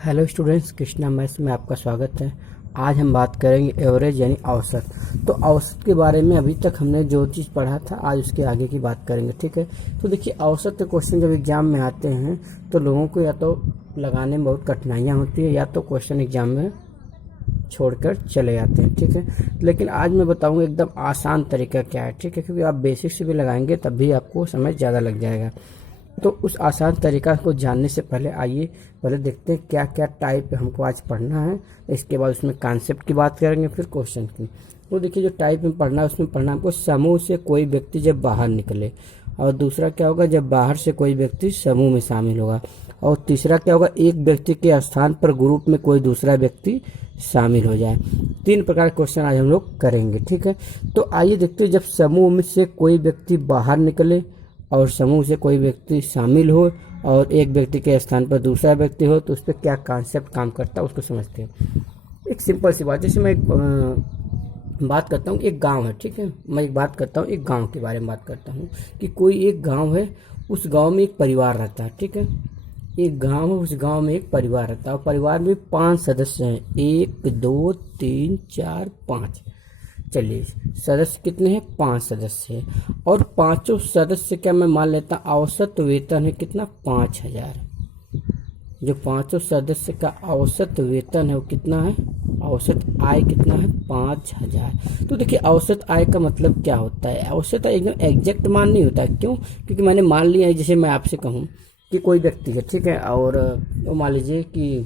Hello students, Krishna maths में आपका स्वागत है। आज हम बात करेंगे एवरेज यानी औसत। तो औसत के बारे में अभी तक हमने जो चीज़ पढ़ा था आज उसके आगे की बात करेंगे, ठीक है। तो देखिए, औसत के क्वेश्चन जब एग्जाम में आते हैं तो लोगों को या तो लगाने में बहुत कठिनाइयाँ होती है या तो क्वेश्चन एग्जाम में छोड़कर चले जाते हैं, ठीक है। लेकिन आज मैं बताऊँगा एकदम आसान तरीका क्या है, ठीक है, क्योंकि आप बेसिक से भी लगाएंगे तब भी आपको समय ज़्यादा लग जाएगा। तो उस आसान तरीका को जानने से पहले आइए पहले देखते हैं क्या क्या टाइप हमको आज पढ़ना है। इसके बाद उसमें कॉन्सेप्ट की बात करेंगे, फिर क्वेश्चन की। तो देखिए, जो टाइप में पढ़ना है उसमें पढ़ना हमको समूह से कोई व्यक्ति जब बाहर निकले, और दूसरा क्या होगा जब बाहर से कोई व्यक्ति समूह में शामिल होगा, और तीसरा क्या होगा एक व्यक्ति के स्थान पर ग्रुप में कोई दूसरा व्यक्ति शामिल हो जाए। 3 प्रकार के क्वेश्चन आज हम लोग करेंगे, ठीक है। तो आइए देखते हैं, जब समूह में से कोई व्यक्ति बाहर निकले और समूह से कोई व्यक्ति शामिल हो और एक व्यक्ति के स्थान पर दूसरा व्यक्ति हो तो उस पर क्या कॉन्सेप्ट काम करता है उसको समझते हैं। एक सिंपल सी बात, जैसे मैं बात करता हूँ, एक गांव है, ठीक है। मैं एक बात करता हूँ, एक गांव के बारे में बात करता हूँ कि कोई एक गांव है, उस गांव में एक परिवार रहता है, ठीक है। एक गांव है, उस गांव में एक परिवार रहता है और परिवार में 5 सदस्य हैं, 1 2 3 4 5। चलिए, सदस्य कितने हैं? 5 सदस्य हैं और पांचों सदस्य क्या मैं मान लेता औसत वेतन है कितना? 5000। जो पांचों सदस्य का औसत वेतन है वो कितना है? औसत आय कितना है? 5000। तो देखिए, औसत आय का मतलब क्या होता है? औसत आय एकदम एग्जैक्ट मान नहीं होता। क्यों? क्योंकि मैंने मान लिया है, जैसे मैं आपसे कहूँ कि कोई व्यक्ति है, ठीक है, और वो मान लीजिए कि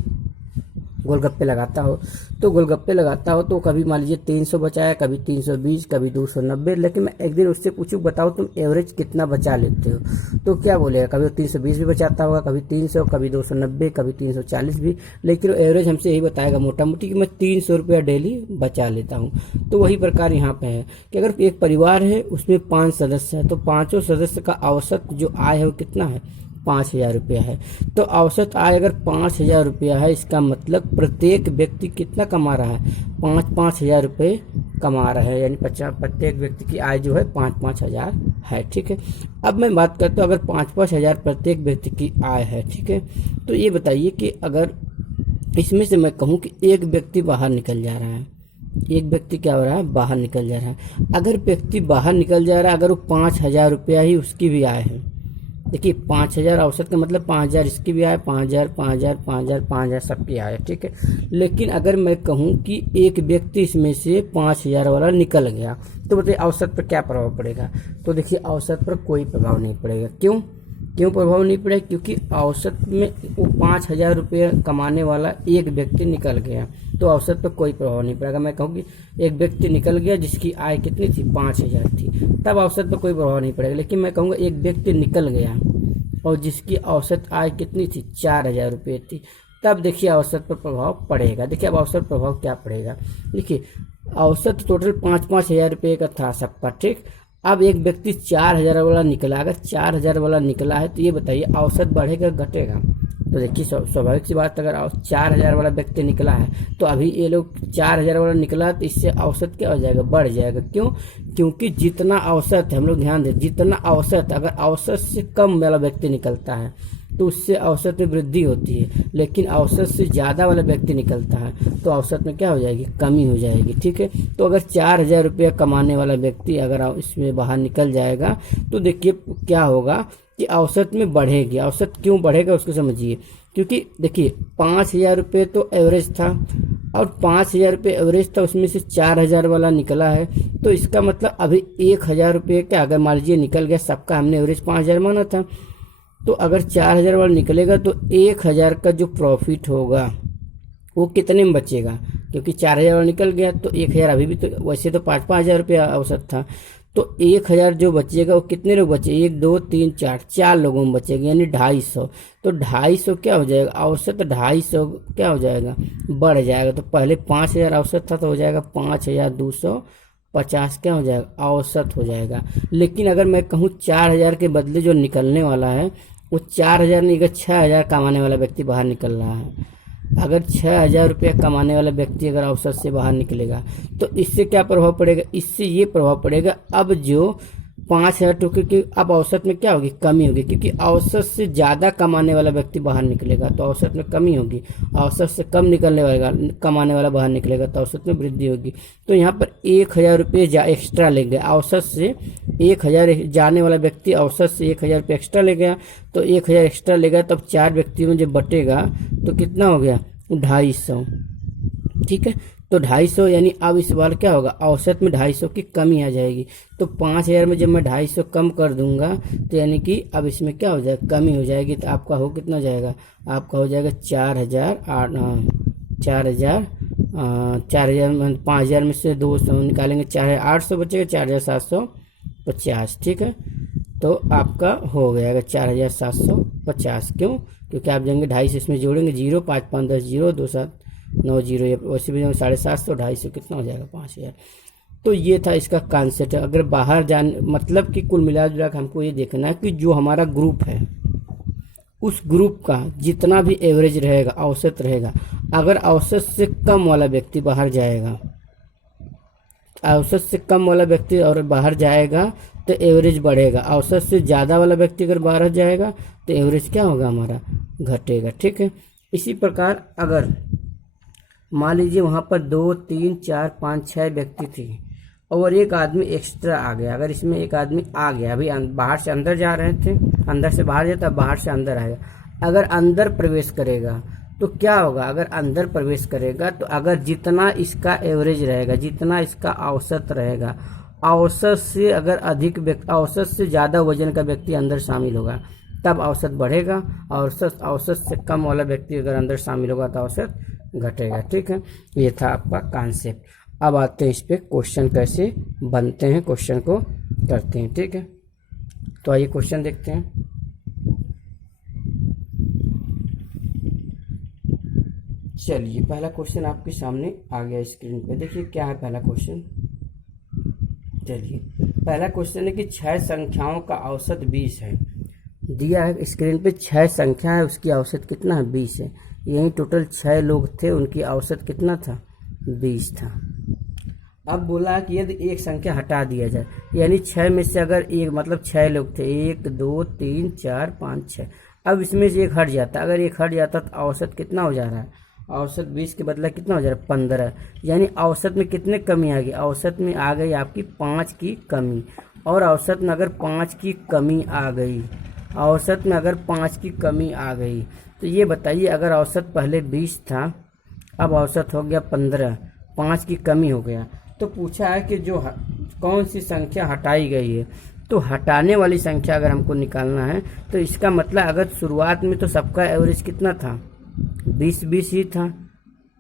गोलगप्पे लगाता हो, तो गोलगप्पे लगाता हो तो कभी मान लीजिए 300 बचाया, कभी 320, कभी 290। लेकिन मैं एक दिन उससे पूछूं, बताओ तुम एवरेज कितना बचा लेते हो, तो क्या बोलेगा? कभी 320 भी बचाता होगा, कभी 300, कभी 290, कभी 340 भी। लेकिन एवरेज हमसे यही बताएगा मोटा मोटी कि मैं 300 रुपया डेली बचा लेता हूँ। तो वही प्रकार यहाँ पे है कि अगर एक परिवार है उसमें 5 सदस्य है तो पाँचों सदस्य का औसत जो आय है वो कितना है? 5000 रुपया है। तो औसत आय अगर 5000 रुपया है, इसका मतलब प्रत्येक व्यक्ति कितना कमा रहा है? 5-5 हजार रुपये कमा रहा है, यानी प्रत्येक व्यक्ति की आय जो है 5-5 हजार है, ठीक है। अब मैं बात करता हूँ, अगर 5-5 हजार प्रत्येक व्यक्ति की आय है, ठीक है, तो ये बताइए कि अगर इसमें से मैं कहूँ कि एक व्यक्ति बाहर निकल जा रहा है, एक व्यक्ति क्या हो रहा है? बाहर निकल जा रहा है। अगर व्यक्ति बाहर निकल जा रहा है, अगर वो 5000 रुपया ही उसकी भी आय है, देखिए 5000 औसत का मतलब 5000 इसकी भी आए, 5000 5000 5000 5000 सबकी आए, ठीक है। लेकिन अगर मैं कहूँ कि एक व्यक्ति इसमें से 5000 वाला निकल गया तो बताइए औसत पर क्या प्रभाव पड़ेगा? तो देखिए, औसत पर कोई प्रभाव नहीं पड़ेगा। क्यों प्रभाव नहीं पड़ेगा? क्योंकि औसत में वो 5000 रुपये कमाने वाला एक व्यक्ति निकल गया तो औसत पर कोई प्रभाव नहीं पड़ेगा। मैं कहूँ कि एक व्यक्ति निकल गया जिसकी आय कितनी थी? 5000 थी, तब औसत पर कोई प्रभाव नहीं पड़ेगा। लेकिन मैं कहूँगा एक व्यक्ति निकल गया और जिसकी औसत आय कितनी थी? 4000 रुपये थी, तब देखिए औसत पर प्रभाव पड़ेगा। देखिए, अब औसत प्रभाव क्या पड़ेगा? देखिए, औसत टोटल 5-5 हजार रुपये का था सबका, ठीक। अब एक व्यक्ति 4000 वाला निकला, अगर 4000 वाला निकला है तो ये बताइए औसत बढ़ेगा घटेगा? तो देखिए, स्वाभाविक सी बात, अगर 4000 वाला व्यक्ति निकला है तो अभी ये लोग 4000 वाला निकला तो इससे औसत क्या हो जाएगा? बढ़ जाएगा। क्यों? क्योंकि जितना औसत है, हम लोग ध्यान दें, जितना औसत, अगर औसत से कम वाला व्यक्ति निकलता है तो उससे औसत में वृद्धि होती है, लेकिन औसत से ज़्यादा वाला व्यक्ति निकलता है तो औसत में क्या हो जाएगी? कमी हो जाएगी, ठीक है। तो अगर 4000 रुपया कमाने वाला व्यक्ति अगर इसमें बाहर निकल जाएगा तो देखिए क्या होगा कि औसत में बढ़ेगी। औसत क्यों बढ़ेगा उसको समझिए। क्योंकि देखिए, 5000 रुपये तो एवरेज था और 5000 रुपये एवरेज था, उसमें से 4000 वाला निकला है, तो इसका मतलब अभी 1000 रुपये का अगर मान लीजिए निकल गया, सबका हमने एवरेज 5000 माना था, तो अगर 4000 वाला निकलेगा तो 1000 का जो प्रॉफिट होगा वो कितने में बचेगा? क्योंकि 4000 वाला निकल गया तो 1000 अभी भी, तो वैसे तो 5-5 हजार रुपया औसत था, तो 1000 जो बचेगा वो कितने लोग बचे? 1 2 3 4 लोगों में बचेगा, यानी 250। तो 250 क्या हो जाएगा? औसत 250 क्या हो जाएगा? बढ़ जाएगा। तो पहले 5000 औसत था तो हो जाएगा 5250 क्या हो जाएगा? औसत हो जाएगा। लेकिन अगर मैं कहूँ 4000 के बदले जो निकलने वाला है वो 4000 नहीं, अगर 6000 कमाने वाला व्यक्ति बाहर निकल रहा है, अगर 6000 रुपया कमाने वाला व्यक्ति अगर औसत से बाहर निकलेगा तो इससे क्या प्रभाव पड़ेगा? इससे ये प्रभाव पड़ेगा, अब जो 5,000 टू, क्योंकि अब औसत में क्या होगी, कमी होगी, क्योंकि औसत से ज़्यादा कमाने वाला व्यक्ति बाहर निकलेगा तो औसत में कमी होगी, औसत से कम निकलने वाला कमाने वाला बाहर निकलेगा तो औसत में वृद्धि होगी। तो यहाँ पर 1,000 रुपये एक्स्ट्रा ले गया, औसत से 1,000 जाने वाला व्यक्ति औसत से 1,000 रुपये एक्स्ट्रा ले गया, तो 1,000 एक्स्ट्रा ले गया, तब 4 व्यक्तियों में जब बटेगा तो कितना हो गया, 250। ठीक है, तो 250, यानी अब इस बार क्या होगा, औसत में 250 की कमी आ जाएगी। तो 5,000 में जब मैं 250 कम कर दूंगा तो यानी कि अब इसमें क्या हो जाएगा, कमी हो जाएगी। तो आपका हो कितना जाएगा, आपका हो जाएगा 4,000 में 5,000 में से 200 निकालेंगे, 4,800 बचेगा, 4,750। ठीक है, तो आपका हो गया 4,750। क्यों, क्योंकि आप जाएंगे 250 इसमें जोड़ेंगे, 0 5 5 10 0 2 7 9 0, वैसे भी 750 250 कितना हो जाएगा, 5,000। तो ये था इसका कॉन्सेप्ट। अगर बाहर जाने मतलब कि कुल मिला जुला के हमको ये देखना है कि जो हमारा ग्रुप है उस ग्रुप का जितना भी एवरेज रहेगा, औसत रहेगा, अगर औसत से कम वाला व्यक्ति बाहर जाएगा, औसत से कम वाला व्यक्ति और बाहर जाएगा तो एवरेज बढ़ेगा, औसत से ज़्यादा वाला व्यक्ति अगर बाहर जाएगा तो एवरेज क्या होगा, हमारा घटेगा। ठीक है, इसी प्रकार अगर मान लीजिए वहाँ पर 2 3 4 5 6 व्यक्ति थे और एक आदमी एक्स्ट्रा आ गया, अगर इसमें एक आदमी आ गया, अभी बाहर से अंदर जा रहे थे, अंदर से बाहर जाता, बाहर से अंदर आएगा, अगर अंदर प्रवेश करेगा तो क्या होगा, अगर अंदर प्रवेश करेगा तो अगर जितना इसका एवरेज रहेगा, जितना इसका औसत रहेगा, औसत से अगर अधिक व्यक्ति, औसत से ज़्यादा वजन का व्यक्ति अंदर शामिल होगा तब औसत बढ़ेगा, और औसत से कम वाला व्यक्ति अगर अंदर शामिल होगा तो औसत घटेगा। ठीक है, ये था आपका कॉन्सेप्ट। अब आते हैं इस पे क्वेश्चन कैसे बनते हैं, क्वेश्चन को करते हैं। ठीक है, तो आइए क्वेश्चन देखते हैं। चलिए, पहला क्वेश्चन आपके सामने आ गया स्क्रीन पे, देखिए क्या है पहला क्वेश्चन। चलिए, पहला क्वेश्चन है कि 6 संख्याओं का औसत 20 है, दिया है स्क्रीन पे 6 संख्या है, उसकी औसत कितना है, 20 है। यही टोटल 6 लोग थे, उनकी औसत कितना था, 20 था। अब बोला कि यदि एक संख्या हटा दिया जाए, यानी 6 में से अगर एक, मतलब 6 लोग थे, 1 2 3 4 5 6, अब इसमें से एक हट जाता, अगर एक हट जाता तो औसत कितना हो जा रहा है, औसत 20 के बदला कितना हो जा रहा है, 15। यानी औसत में कितने कमी आ गई, औसत में आ गई आपकी 5 की कमी। और औसत में अगर 5 की कमी आ गई, औसत में अगर 5 की कमी आ गई, तो ये बताइए, अगर औसत पहले 20 था, अब औसत हो गया 15, 5 की कमी हो गया, तो पूछा है कि जो कौन सी संख्या हटाई गई है। तो हटाने वाली संख्या अगर हमको निकालना है तो इसका मतलब, अगर शुरुआत में तो सबका एवरेज कितना था, 20 ही था।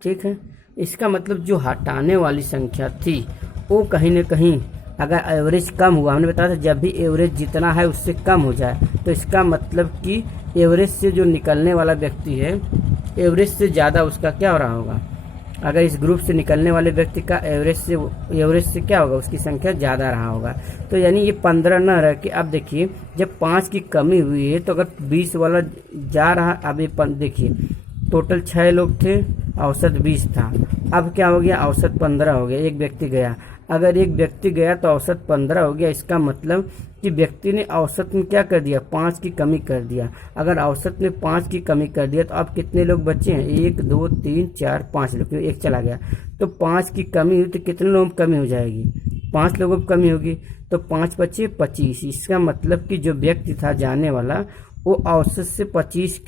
ठीक है, इसका मतलब जो हटाने वाली संख्या थी वो कहीं ना कहीं अगर एवरेज कम हुआ, हमने बताया था जब भी एवरेज जितना है उससे कम हो जाए, तो इसका मतलब कि एवरेज से जो निकलने वाला व्यक्ति है, एवरेज से ज़्यादा उसका क्या हो रहा होगा, अगर इस ग्रुप से निकलने वाले व्यक्ति का एवरेज से क्या होगा, उसकी संख्या ज़्यादा रहा होगा। तो यानी ये 15 न रह के, अब देखिए जब 5 की कमी हुई है तो अगर 20 वाला जा रहा, अब ये देखिए टोटल 6 लोग थे, औसत 20 था, अब क्या हो गया, औसत 15 हो गया, एक व्यक्ति गया। अगर एक व्यक्ति गया तो औसत 15 हो गया, इसका मतलब कि व्यक्ति ने औसत में क्या कर दिया, 5 की कमी कर दिया। अगर औसत में 5 की कमी कर दिया तो अब कितने लोग बचे हैं, 1 2 3 4 5 लोग, एक चला गया, तो 5 की कमी हुई तो कितने लोगों की कमी हो जाएगी, 5 लोगों की कमी होगी, तो 5 बचे 25। इसका मतलब कि जो व्यक्ति था जाने वाला वो औसत से 25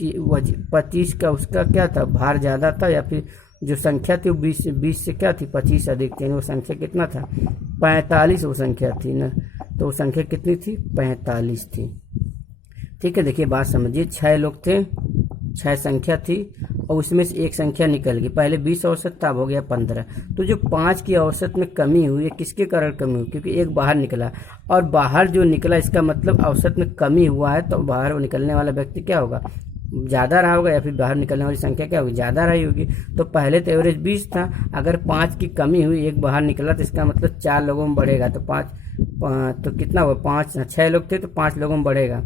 का उसका क्या था, भार ज़्यादा था, या फिर जो संख्या थी वो 20 से क्या थी, 25 अधिक थी, वो संख्या कितना था, 45 वो संख्या थी ना, तो वो संख्या कितनी थी, 45 थी। ठीक है, देखिए बात समझिए, 6 लोग थे, 6 संख्या थी और उसमें से एक संख्या निकल गई, पहले 20 औसत था, अब हो गया 15। तो जो 5 की औसत में कमी हुई है, किसके कारण कमी हुई, क्योंकि एक बाहर निकला, और बाहर जो निकला इसका मतलब औसत में कमी हुआ है, तो बाहर निकलने वाला व्यक्ति क्या होगा, ज़्यादा रहा होगा, या फिर बाहर निकलने वाली संख्या क्या होगी, ज़्यादा रही होगी। तो पहले तो एवरेज 20 था, अगर 5 की कमी हुई, एक बाहर निकला, तो इसका मतलब 4 लोगों में बढ़ेगा, तो 5 तो कितना हुआ, 5 6 लोग थे तो 5 लोगों में बढ़ेगा,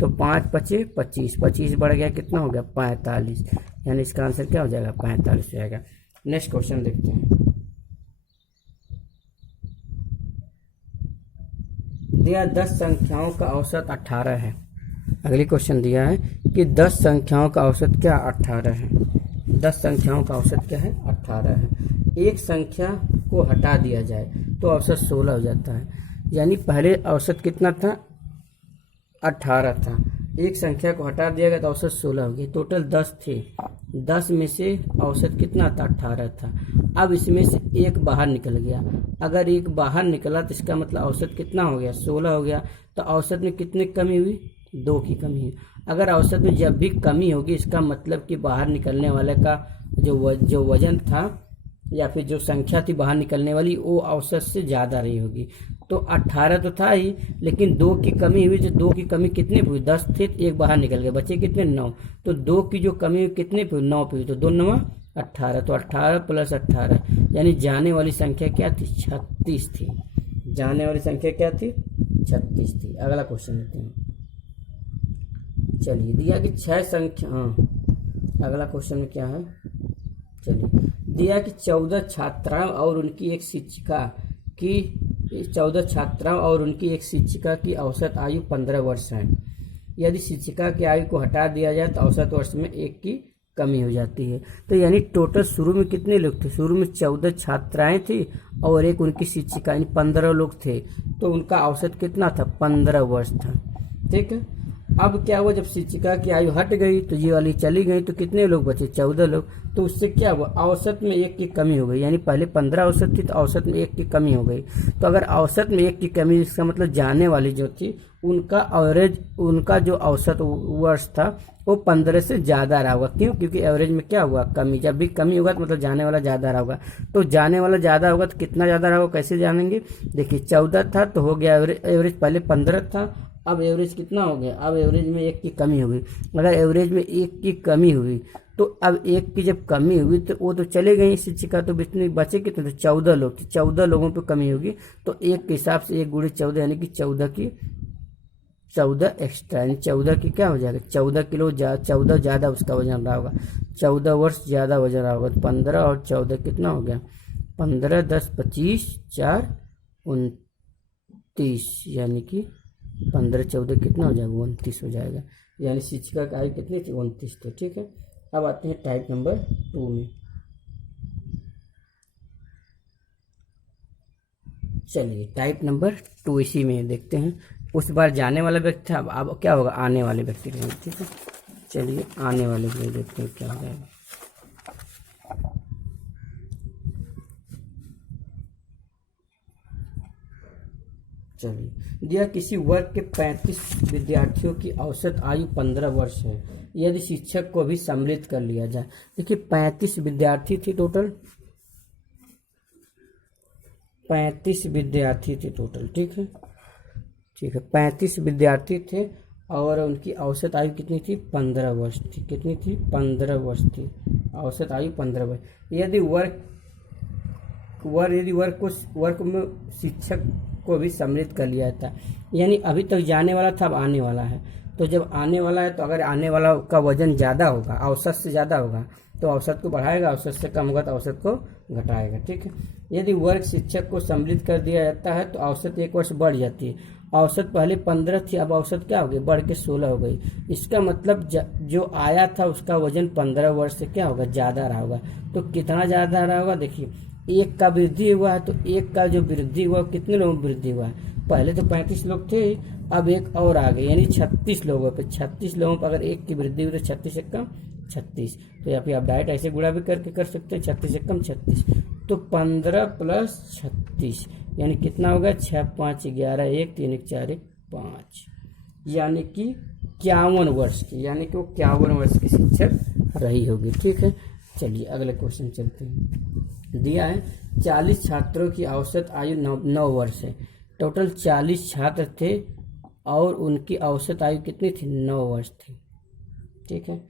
तो 5 बचे 25 बढ़ गया, कितना हो गया, 45। यानी इसका आंसर क्या हो जाएगा, 45 हो जाएगा। नेक्स्ट क्वेश्चन देखते हैं। दिया 10 संख्याओं का औसत 18 है। अगली क्वेश्चन दिया है कि 10 संख्याओं का औसत क्या 18 है। 10 संख्याओं का औसत क्या है 18 है। एक संख्या को हटा दिया जाए तो औसत 16 हो जाता है। यानी पहले औसत कितना था 18 था, एक संख्या को हटा दिया गया तो औसत 16 हो गई। टोटल 10 थे, 10 में से औसत कितना था 18 था। अब इसमें से एक बाहर निकल गया, अगर एक बाहर निकला तो इसका मतलब औसत कितना हो गया 16 हो गया। तो औसत में कितनी कमी हुई 2 की कमी हुई। अगर औसत में जब भी कमी होगी इसका मतलब कि बाहर निकलने वाले का जो वजन था या फिर जो संख्या थी बाहर निकलने वाली वो औसत से ज़्यादा रही होगी। तो 18 तो था ही, लेकिन 2 की कमी हुई। जो 2 की कमी कितने पे हुई 10 थे, एक बाहर निकल गया, बचे कितने 9। तो 2 की जो कमी हुई कितने पे हुई 9 पे हुई। तो 2 9 18। तो 18 प्लस 18 यानी जाने वाली संख्या क्या थी 36 थी। जाने वाली संख्या क्या थी 36 थी। अगला क्वेश्चन लेते हैं। चलिए दिया कि 6 संख्या, अगला क्वेश्चन में क्या है, चलिए दिया कि 14 छात्राओं और उनकी एक शिक्षिका की औसत आयु 15 वर्ष है। यदि शिक्षिका की आयु को हटा दिया जाए तो औसत वर्ष में 1 की कमी हो जाती है। तो यानी टोटल शुरू में कितने लोग थे, शुरू में 14 छात्राएं थी और एक उनकी शिक्षिका, यानी 15 लोग थे। तो उनका औसत कितना था 15 वर्ष था। ठीक है, अब क्या हुआ जब शिक्षिका की आयु हट गई तो ये वाली चली गई तो कितने लोग बचे 14 लोग। तो उससे क्या हुआ औसत में 1 की कमी हो गई। यानी पहले 15 औसत थी तो औसत में 1 की कमी हो गई। तो अगर औसत में 1 की कमी, इसका मतलब जाने वाली जो थी उनका एवरेज, उनका जो औसत वर्ष था वो 15 से ज़्यादा रहा होगा। क्यों, क्योंकि एवरेज में क्या हुआ कमी। जब भी कमी होगा तो मतलब जाने वाला ज़्यादा रहा होगा। तो जाने वाला ज़्यादा होगा तो कितना ज़्यादा रहा होगा कैसे जानेंगे। देखिए 14 था तो हो गया एवरेज पहले 15 था, अब एवरेज कितना हो गया, अब एवरेज में 1 की कमी हुई। अगर एवरेज में 1 की कमी हुई तो अब 1 की जब कमी हुई तो वो तो चले गई शिक्षिका, तो बितने बचे कितने तो 14 लोग थे। 14 लोगों पे कमी होगी तो 1 के हिसाब से 1 गुणे 14 यानी कि 14 एक्स्ट्रा, यानी 14 की क्या हो जाएगा 14 किलो 14 ज़्यादा उसका वजन रहा होगा, 14 वर्ष ज़्यादा वजन रहा होगा। तो 15 और 14 कितना हो गया 15 10 25 4 29, यानी कि 15 14 कितना हो जाएगा 29 हो जाएगा। यानी शिक्षिका की आयु कितनी थी 29 थी। ठीक है, अब आते हैं टाइप नंबर 2 में। चलिए टाइप नंबर 2 इसी में देखते हैं। उस बार जाने वाला व्यक्ति था, अब क्या होगा आने वाले व्यक्ति का। ठीक है, चलिए आने वाले को देखते हैं क्या हो जाएगा। चलिए दिया किसी वर्ग के 35 विद्यार्थियों की औसत आयु 15 वर्ष है। यदि शिक्षक को भी सम्मिलित कर लिया जाए। देखिए 35 विद्यार्थी थे टोटल, 35 विद्यार्थी थे टोटल। ठीक है, 35 विद्यार्थी थे और उनकी औसत आयु कितनी थी 15 वर्ष थी। कितनी थी 15 वर्ष थी, औसत आयु 15 वर्ष। यदि वर्ग में शिक्षक को भी सम्मिलित कर लिया जाता, यानी अभी तक जाने वाला था अब आने वाला है। तो जब आने वाला है तो अगर आने वाला का वजन ज़्यादा होगा, औसत से ज़्यादा होगा तो औसत को बढ़ाएगा, औसत से कम होगा तो औसत को घटाएगा। ठीक है, यदि वर्ग शिक्षक को सम्मिलित कर दिया जाता है तो औसत 1 वर्ष बढ़ जाती है। औसत पहले 15 थी, अब औसत क्या हो गई बढ़ के 16 हो गई। इसका मतलब जो आया था उसका वजन 15 वर्ष से क्या होगा ज़्यादा रहा होगा। तो कितना ज़्यादा रहा होगा, देखिए 1 का वृद्धि हुआ है तो 1 का जो वृद्धि हुआ कितने लोगों में वृद्धि हुआ है। पहले तो 35 लोग थे, अब 1 और आ गए यानी 36 लोगों पे। 36 लोगों पर अगर 1 की वृद्धि हुई तो 36 से कम 36। तो यहाँ पे आप डायरेक्ट ऐसे गुणा भी करके कर सकते हैं, 36 से कम 36। तो 15 प्लस 36 यानी कितना होगा 6 5 11 1 3 1 4 1 5, यानी कि 51 वर्ष की, यानी कि वो 51 वर्ष की शिक्षक रही होगी। ठीक है, चलिए अगले क्वेश्चन चलते हैं। दिया है 40 छात्रों की औसत आयु 9 वर्ष है। टोटल 40 छात्र थे और उनकी औसत आयु कितनी थी 9 वर्ष थी। ठीक है,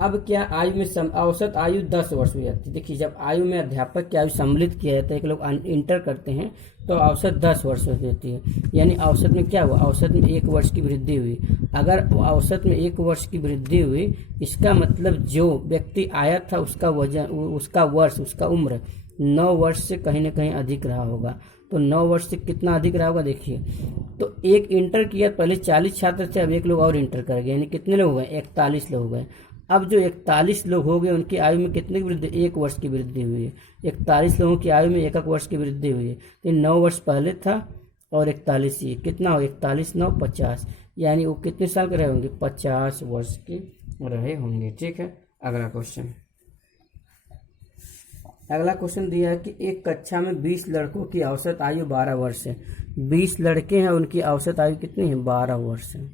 अब क्या आयु में औसत आयु 10 वर्ष हो जाती है। देखिए जब आयु में अध्यापक की आयु सम्मिलित किया जाता है, एक लोग इंटर करते हैं तो औसत 10 वर्ष हो जाती है। यानी औसत में क्या हुआ, औसत में 1 वर्ष की वृद्धि हुई। अगर औसत में 1 वर्ष की वृद्धि हुई इसका मतलब जो व्यक्ति आया था उसका वजन, उसका वर्ष, उसका उम्र 9 वर्ष से कहीं ना कहीं अधिक रहा होगा। तो 9 वर्ष से कितना अधिक रहा होगा देखिए। तो एक इंटर किया, पहले 40 छात्र थे, अब एक लोग और इंटर कर गए, यानी कितने लोग हो गए, 41 लोग हो गए। अब जो 41 लोग हो गए उनकी आयु में कितने की वृद्धि, 1 वर्ष की वृद्धि हुई है। 41 लोगों की आयु में 1 वर्ष की वृद्धि हुई है। तो 9 वर्ष पहले था और 41 ही, कितना हो, 41 9 50, यानी वो कितने साल के रहे होंगे, 50 वर्ष के रहे होंगे। ठीक है, अगला क्वेश्चन। अगला क्वेश्चन दिया है कि एक कक्षा में 20 लड़कों की औसत आयु 12 वर्ष है। 20 लड़के हैं, उनकी औसत आयु कितनी है, 12 वर्ष है।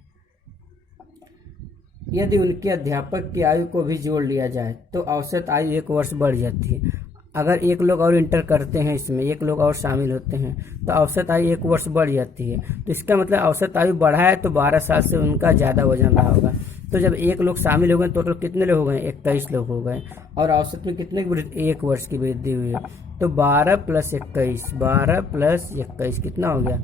यदि उनके अध्यापक की आयु को भी जोड़ लिया जाए तो औसत आयु 1 वर्ष बढ़ जाती है। अगर एक लोग और इंटर करते हैं, इसमें एक लोग और शामिल होते हैं, तो औसत आयु 1 वर्ष बढ़ जाती है। तो इसका मतलब औसत आयु बढ़ा है तो 12 साल से उनका ज़्यादा वजन रहा होगा। तो जब एक लोग शामिल हो गए, टोटल कितने लोग हो गए, 21 लोग हो गए, और औसत में कितने की वृद्धि, 1 वर्ष की वृद्धि हुई है। तो 12 + 21, 12 + 21 कितना हो गया,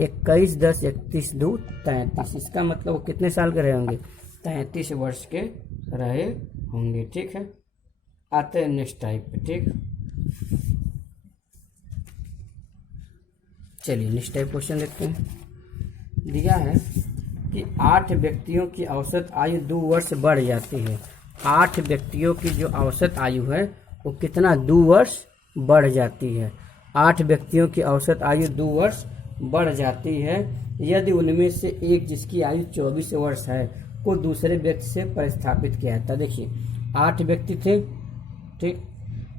21 10 31 2 33। इसका मतलब वो कितने साल के रहे होंगे, 33 वर्ष के रहे होंगे। ठीक है, आते हैं नेक्स्ट टाइप पे। ठीक, चलिए नेक्स्ट टाइप क्वेश्चन देखते हैं। दिया है कि 8 व्यक्तियों की औसत आयु 2 वर्ष बढ़ जाती है। 8 व्यक्तियों की जो औसत आयु है वो कितना, 2 वर्ष बढ़ जाती है। 8 व्यक्तियों की औसत आयु 2 वर्ष बढ़ जाती है यदि उनमें से एक, जिसकी आयु 24 वर्ष है, को दूसरे व्यक्ति से प्रतिस्थापित किया जाता है। देखिए 8 व्यक्ति थे, ठीक,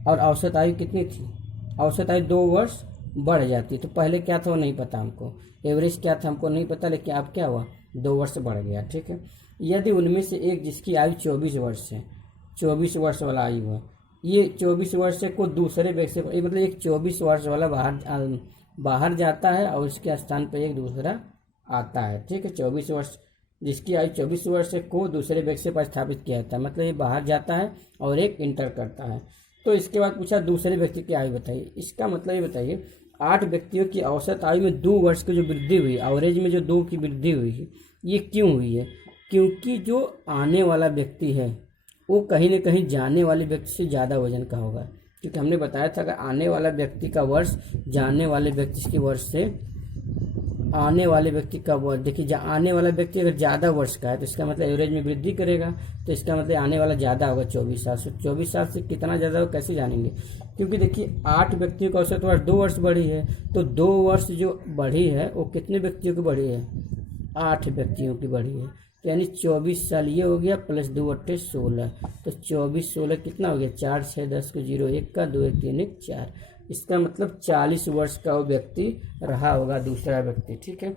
और औसत आयु कितनी थी, औसत आयु 2 वर्ष बढ़ जाती। तो पहले क्या था वो नहीं पता हमको, एवरेज क्या था हमको नहीं पता, लेकिन अब क्या हुआ, 2 वर्ष बढ़ गया। ठीक है, यदि उनमें से एक, जिसकी आयु 24 वर्ष है, 24 वर्ष वाला आयु है, ये 24 वर्ष से को दूसरे व्यक्ति से, मतलब एक 24 वर्ष वाला बाहर जाता है और उसके स्थान पर एक दूसरा आता है। ठीक है, 24 वर्ष, जिसकी आयु 24 वर्ष से को दूसरे व्यक्ति से प्रतिस्थापित किया जाता है, मतलब ये बाहर जाता है और एक इंटर करता है। तो इसके बाद पूछा दूसरे व्यक्ति की आयु बताइए। इसका मतलब ये बताइए, 8 व्यक्तियों की औसत आयु में 2 वर्ष की जो वृद्धि हुई, एवरेज में जो 2 की वृद्धि हुई है, ये क्यों हुई है, क्योंकि जो आने वाला व्यक्ति है वो कहीं ना कहीं जाने वाले व्यक्ति से ज़्यादा वजन का होगा। क्योंकि हमने बताया था कि आने वाला व्यक्ति का वर्ष जाने वाले व्यक्ति के वर्ष से, आने वाले व्यक्ति का वर्ष, देखिए आने वाला व्यक्ति अगर ज़्यादा वर्ष का है तो इसका मतलब एवरेज में वृद्धि करेगा, तो इसका मतलब आने वाला ज़्यादा होगा 24 साल से। 24 साल से कितना ज़्यादा हो कैसे जानेंगे, क्योंकि देखिए 8 व्यक्तियों का औसत वर्ष 2 वर्ष बढ़ी है, तो 2 वर्ष जो बढ़ी है वो कितने व्यक्तियों की बढ़ी है, 8 व्यक्तियों की बढ़ी है। तो यानी 24 साल ये हो गया, प्लस 2 × 16, तो 24 16 कितना हो गया, 4 6 10 को 0 1 का 2 1 3 1 4। इसका मतलब 40 वर्ष का वो व्यक्ति रहा होगा, दूसरा व्यक्ति। ठीक है,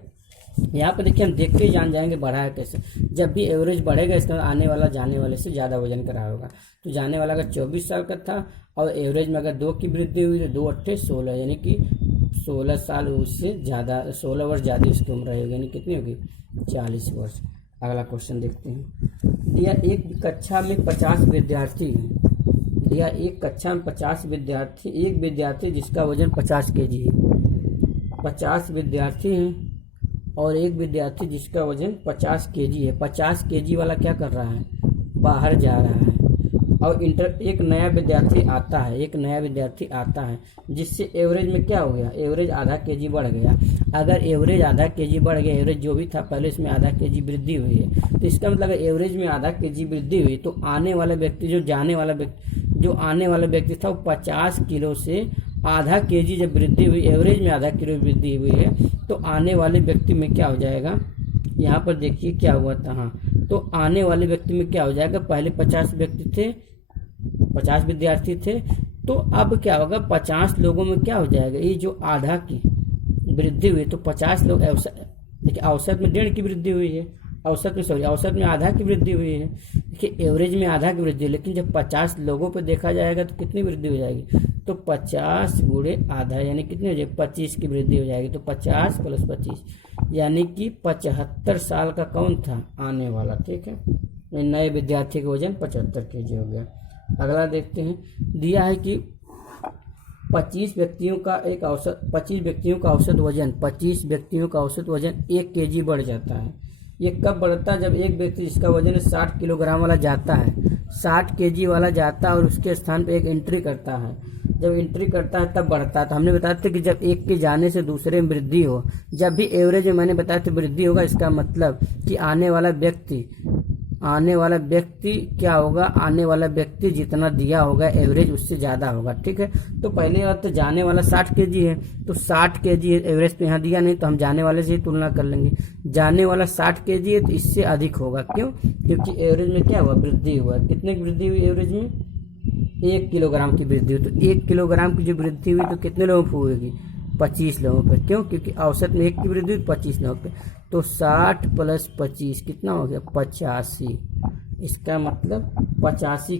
यहाँ पर देखिए हम देख के जान जाएंगे बढ़ा है कैसे। जब भी एवरेज बढ़ेगा इसका आने वाला जाने वाले से ज़्यादा वजन का रहा होगा। तो जाने वाला अगर 24 साल का था और एवरेज में अगर 2 की वृद्धि हुई तो 2 8 16, यानी कि 16 साल उससे ज़्यादा, 16 वर्ष ज़्यादा उसकी उम्र रहेगी, यानी कितनी होगी, 40 वर्ष। अगला क्वेश्चन देखते हैं। दिया एक कक्षा में 50 विद्यार्थी हैं, दिया एक कक्षा में 50 विद्यार्थी, एक विद्यार्थी जिसका वजन 50 kg है, 50 विद्यार्थी हैं और एक विद्यार्थी जिसका वजन 50 kg है। 50 kg वाला क्या कर रहा है, बाहर जा रहा है, और एक नया विद्यार्थी आता है, एक नया विद्यार्थी आता है जिससे एवरेज में क्या हो गया, एवरेज आधा kg बढ़ गया। अगर एवरेज आधा kg बढ़ गया, एवरेज जो भी था पहले इसमें आधा kg वृद्धि हुई है, तो इसका मतलब एवरेज में आधा kg वृद्धि हुई, तो आने वाला व्यक्ति, जो आने वाला व्यक्ति था वो 50 किलो से आधा kg जब वृद्धि हुई, एवरेज में आधा किलो वृद्धि हुई है, तो आने वाले व्यक्ति में क्या हो जाएगा, यहाँ पर देखिए क्या हुआ था, हाँ, तो आने वाले व्यक्ति में क्या हो जाएगा, पहले 50 व्यक्ति थे, 50 विद्यार्थी थे, तो अब क्या होगा, 50 लोगों में क्या हो जाएगा, ये जो आधा की वृद्धि हुई, तो 50 लोग, देखिए औसत में 1.5 की वृद्धि हुई है, औसत में आधा की वृद्धि हुई है। देखिए एवरेज में आधा की वृद्धि है, लेकिन जब 50 लोगों पर देखा जाएगा तो कितनी वृद्धि हो जाएगी, तो 50 × आधा यानी कितनी हो जाएगी, 25 की वृद्धि हो जाएगी। तो 50 + 25 यानी कि 75 साल का कौन था, आने वाला। ठीक है, नए विद्यार्थी का वजन 75 kg हो गया। अगला देखते हैं, दिया है कि 25 व्यक्तियों का औसत वजन 1 kg बढ़ जाता है। ये कब बढ़ता है? जब एक व्यक्ति जिसका वजन 60 किलोग्राम वाला जाता है, 60 केजी वाला जाता है और उसके स्थान पे एक एंट्री करता है, जब एंट्री करता है तब बढ़ता है। तो हमने बताया था कि जब एक के जाने से दूसरे में वृद्धि हो, जब भी एवरेज में मैंने बताया था वृद्धि होगा, इसका मतलब कि आने वाला व्यक्ति क्या होगा, आने वाला व्यक्ति जितना दिया होगा एवरेज उससे ज़्यादा होगा। ठीक है, तो पहले बात तो जाने वाला 60 केजी है, तो 60 केजी एवरेज तो यहाँ दिया नहीं, तो हम जाने वाले से ही तुलना कर लेंगे। जाने वाला 60 केजी है तो इससे अधिक होगा, क्यों? क्योंकि एवरेज में क्या हुआ, वृद्धि हुआ। कितने की वृद्धि हुई एवरेज में? 1 किलोग्राम की वृद्धि हुई। तो 1 किलोग्राम की जो वृद्धि हुई तो कितने लोगों को होगी? 25 लोगों पे। क्यों? क्योंकि औसत में 1 की वृद्धि हुई 25 लोगों पे। तो 60 + 25 कितना हो गया? 85। इसका मतलब 85